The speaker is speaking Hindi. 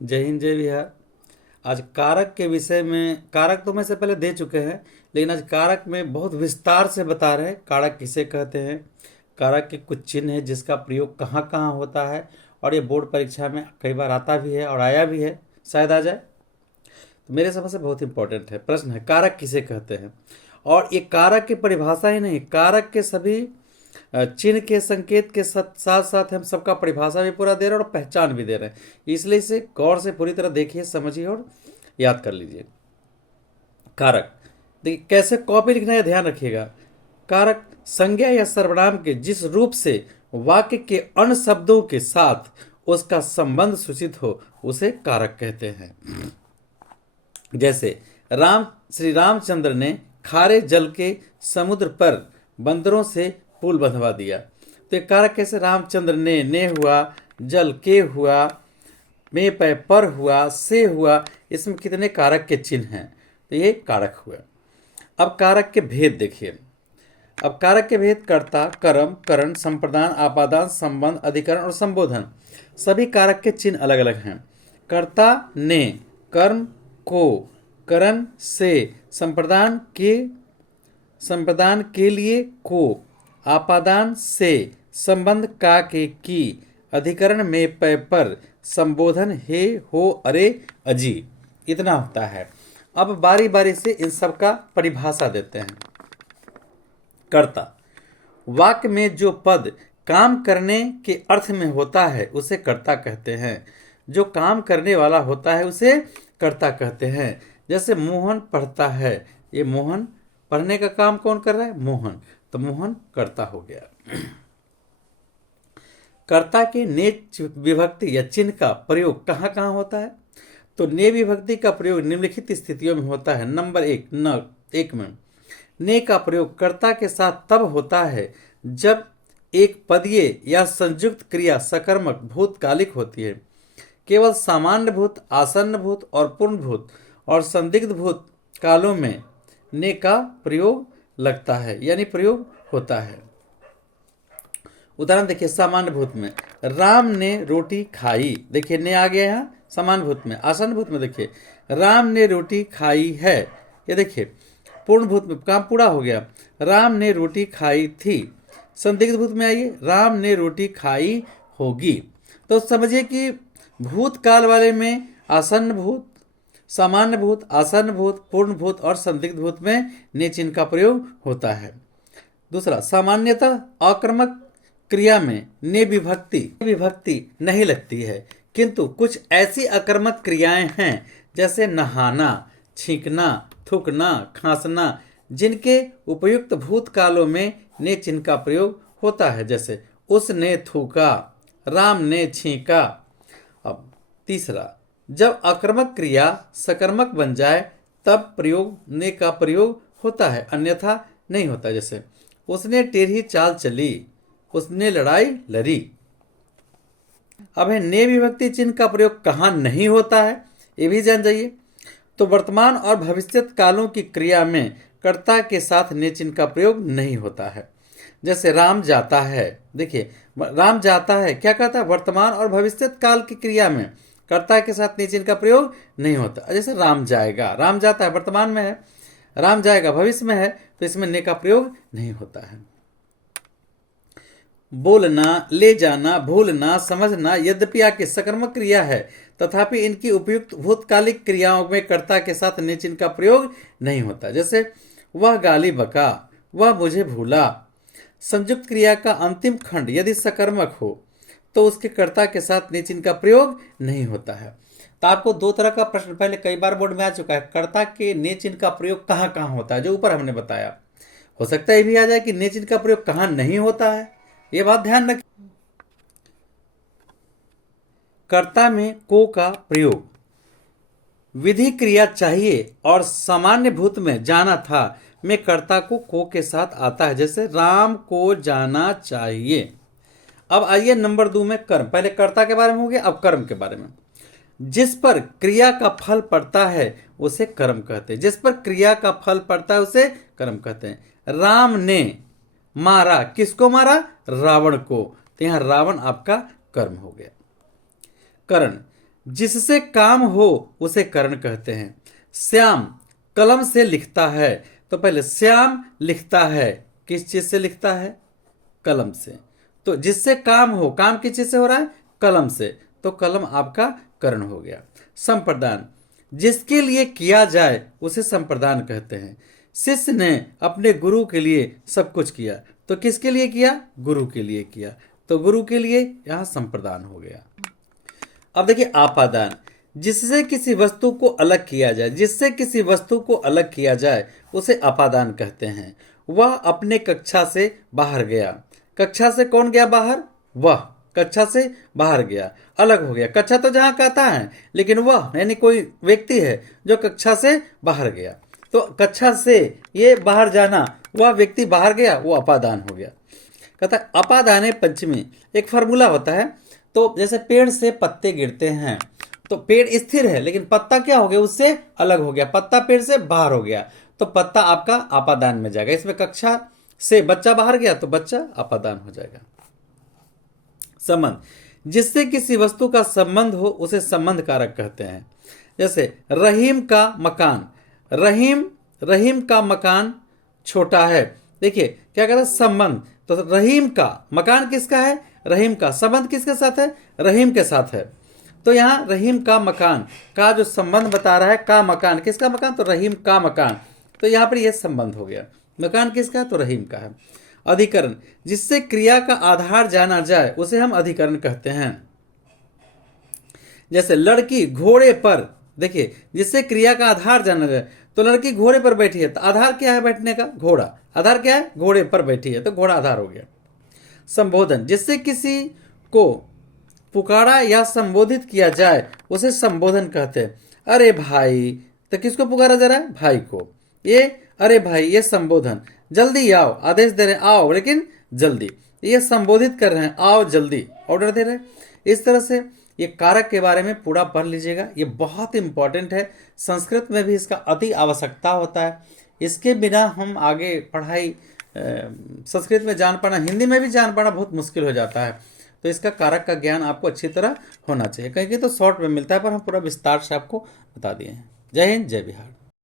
जय हिंद जय बिहार। आज कारक के विषय में, कारक तो मैं से पहले दे चुके हैं, लेकिन आज कारक में बहुत विस्तार से बता रहे हैं कारक किसे कहते हैं, कारक के कुछ चिन्ह है जिसका प्रयोग कहाँ कहाँ होता है, और ये बोर्ड परीक्षा में कई बार आता भी है और आया भी है, शायद आ जाए। तो मेरे समझ से बहुत इंपॉर्टेंट है प्रश्न है, कारक किसे कहते हैं। और ये कारक की परिभाषा ही नहीं, कारक के सभी चिन्ह के संकेत के साथ साथ हम सबका परिभाषा भी पूरा दे रहे हैं और पहचान भी दे रहे हैं, इसलिए इसे गौर से पूरी तरह देखिए, समझिए और याद कर लीजिए। कारक देखिए कैसे कॉपी लिखना है, ध्यान रखिएगा। कारक संज्ञा या सर्वनाम के जिस रूप से वाक्य के अन्य शब्दों के साथ उसका संबंध सूचित हो उसे कारक कहते हैं। जैसे श्री रामचंद्र ने खारे जल के समुद्र पर बंदरों से पुल बंधवा दिया। तो ये कारक कैसे, रामचंद्र ने हुआ, जल के हुआ, में पर हुआ, से हुआ, इसमें कितने कारक के चिन्ह हैं, तो ये कारक हुआ। अब कारक के भेद देखिए। अब कारक के भेद कर्ता, कर्म, करण, संप्रदान, आपादान, संबंध, अधिकरण और संबोधन, सभी कारक के चिन्ह अलग अलग हैं। कर्ता ने, कर्म को, करण से, संप्रदान के लिए को, आपादान से, संबंध का के की, अधिकरण में पर, संबोधन हे, हो, अरे, अजी, इतना होता है। अब बारी बारी से इन सब का परिभाषा देते हैं। कर्ता, वाक्य में जो पद काम करने के अर्थ में होता है उसे कर्ता कहते हैं। जो काम करने वाला होता है उसे कर्ता कहते हैं। जैसे मोहन पढ़ता है, ये मोहन पढ़ने का काम कौन कर रहा है, मोहन, तो मोहन कर्ता हो गया। कर्ता के ने विभक्ति या चिन्ह का प्रयोग कहाँ कहाँ होता है, तो ने विभक्ति का प्रयोग निम्नलिखित स्थितियों में होता है। नंबर एक में ने का प्रयोग कर्ता के साथ तब होता है जब एक पदीय या संयुक्त क्रिया सकर्मक भूतकालिक होती है। केवल सामान्य भूत, आसन्न भूत और पूर्ण भूत और संदिग्ध भूत कालों में ने का प्रयोग लगता है, यानी प्रयोग होता है। उदाहरण देखिए, सामान्य भूत में राम ने रोटी खाई, देखिए ने आ गया यहाँ सामान्य भूत में। आसन्न भूत में देखिए राम ने रोटी खाई है, ये देखिए पूर्ण भूत में काम पूरा हो गया, राम ने रोटी खाई थी। संदिग्ध भूत में आइए, राम ने रोटी खाई होगी। तो समझिए कि भूतकाल वाले में आसन्न भूत, सामान्य भूत, आसन्न भूत, पूर्ण भूत और संदिग्ध भूत में ने चिन्ह का प्रयोग होता है। दूसरा, सामान्यतः आक्रमक क्रिया में ने विभक्ति नहीं लगती है, किंतु कुछ ऐसी आक्रमक क्रियाएं हैं जैसे नहाना, छींकना, थूकना, खांसना, जिनके उपयुक्त भूतकालों में ने चिन्ह का प्रयोग होता है। जैसे उसने थूका, राम ने छींका। अब तीसरा, जब आक्रमक क्रिया सकर्मक बन जाए तब प्रयोग ने का प्रयोग होता है, अन्यथा नहीं होता। जैसे उसने टेढ़ी चाल चली, उसने लड़ाई लड़ी। अब है ने विभक्ति चिन्ह का प्रयोग कहाँ नहीं होता है, ये भी जान जाइए। तो वर्तमान और भविष्यत कालों की क्रिया में कर्ता के साथ ने चिन्ह का प्रयोग नहीं होता है। जैसे राम जाता है, देखिए राम जाता है क्या कहता है, वर्तमान और भविष्यत काल की क्रिया में कर्ता के साथ ने चिन्ह का प्रयोग नहीं होता। जैसे राम जाएगा, राम जाता है वर्तमान में है, राम जाएगा भविष्य में है, तो इसमें ने का प्रयोग नहीं होता है। बोलना, ले जाना, भूलना, समझना यद्यपि आके सकर्मक क्रिया है, तथापि इनकी उपयुक्त भूतकालिक क्रियाओं में कर्ता के साथ ने चिन्ह का प्रयोग नहीं होता। जैसे वह गाली बका, वह मुझे भूला। संयुक्त क्रिया का अंतिम खंड यदि सकर्मक हो तो उसके कर्ता के साथ ने चिन्ह का प्रयोग नहीं होता है। तो आपको दो तरह का प्रश्न पहले कई बार बोर्ड में आ चुका है, कर्ता के ने चिन्ह का प्रयोग कहाँ कहाँ होता है, जो ऊपर हमने बताया। हो सकता है ये भी आ जाए कि ने चिन्ह का प्रयोग कहाँ नहीं होता है, ये बात ध्यान रखें। कर्ता में को का प्रयोग विधि क्रिया चाहिए और सामान्य भूत में जाना था में कर्ता को के साथ आता है। जैसे राम को जाना चाहिए। अब आइए नंबर 2 में कर्म। पहले कर्ता के बारे में हो गया, अब कर्म के बारे में। जिस पर क्रिया का फल पड़ता है उसे कर्म कहते हैं। जिस पर क्रिया का फल पड़ता है उसे कर्म कहते हैं। राम ने मारा, किसको मारा, रावण को, तो यहां रावण आपका कर्म हो गया। करण, जिससे काम हो उसे करण कहते हैं। श्याम कलम से लिखता है, तो पहले श्याम लिखता है, किस चीज से लिखता है? कलम से। तो जिससे काम हो, काम किस चीज से हो रहा है? कलम से, तो कलम आपका करण हो गया। संप्रदान जिसके लिए किया जाए उसे संप्रदान कहते हैं। शिष्य ने अपने गुरु के लिए सब कुछ किया, तो किसके लिए किया? गुरु के लिए किया, तो गुरु के लिए यहां संप्रदान हो गया। अब देखिए आपादान, जिससे किसी वस्तु को अलग किया जाए, जिससे किसी वस्तु को अलग किया जाए उसे अपादान कहते हैं। वह अपने कक्षा से बाहर गया। कक्षा से कौन गया बाहर? वह कक्षा से बाहर गया, अलग हो गया। कक्षा तो जहां कहता है, लेकिन वह यानी कोई व्यक्ति है जो कक्षा से बाहर गया, तो कक्षा से ये बाहर जाना, वह व्यक्ति बाहर गया, वो अपादान हो गया। कहता है अपादाने पंचमी, एक फार्मूला होता है। तो जैसे पेड़ से पत्ते गिरते हैं, तो पेड़ स्थिर है लेकिन पत्ता क्या हो गया? उससे अलग हो गया, पत्ता पेड़ से बाहर हो गया, तो पत्ता आपका अपादान में जाएगा। इसमें कक्षा से बच्चा बाहर गया तो बच्चा अपादान हो जाएगा। संबंध, जिससे किसी वस्तु का संबंध हो उसे संबंध कारक कहते हैं। जैसे रहीम का मकान, रहीम का मकान छोटा है। देखिए क्या कहता है? संबंध। तो रहीम का मकान किसका है? रहीम का। संबंध किसके साथ है? रहीम के साथ है। तो यहाँ रहीम का मकान का जो संबंध बता रहा है, का मकान, किसका मकान? तो रहीम का मकान, तो यहाँ पर यह संबंध हो गया। मकान किसका है? तो रहीम का है। अधिकरण, जिससे क्रिया का आधार जाना जाए उसे हम अधिकरण कहते हैं। जैसे लड़की घोड़े पर, देखिए जिससे क्रिया का आधार जाना जाए, तो लड़की घोड़े पर बैठी है, तो आधार क्या है बैठने का? घोड़ा। आधार क्या है? घोड़े पर बैठी है, तो घोड़ा आधार हो गया। संबोधन, जिससे किसी को पुकारा या संबोधित किया जाए उसे संबोधन कहते हैं। अरे भाई, तो किसको पुकारा जा रहा है? भाई को। ये अरे भाई, ये संबोधन। जल्दी आओ, आदेश दे रहे हैं आओ, लेकिन जल्दी, ये संबोधित कर रहे हैं आओ जल्दी, ऑर्डर दे रहे हैं। इस तरह से ये कारक के बारे में पूरा पढ़ लीजिएगा, ये बहुत इंपॉर्टेंट है। संस्कृत में भी इसका अति आवश्यकता होता है। इसके बिना हम आगे पढ़ाई संस्कृत में जान पाना, हिंदी में भी जान पाना बहुत मुश्किल हो जाता है। तो इसका कारक का ज्ञान आपको अच्छी तरह होना चाहिए। कहीं कहीं तो शॉर्ट में मिलता है, पर हम पूरा विस्तार से आपको बता दिए हैं। जय हिंद, जय बिहार।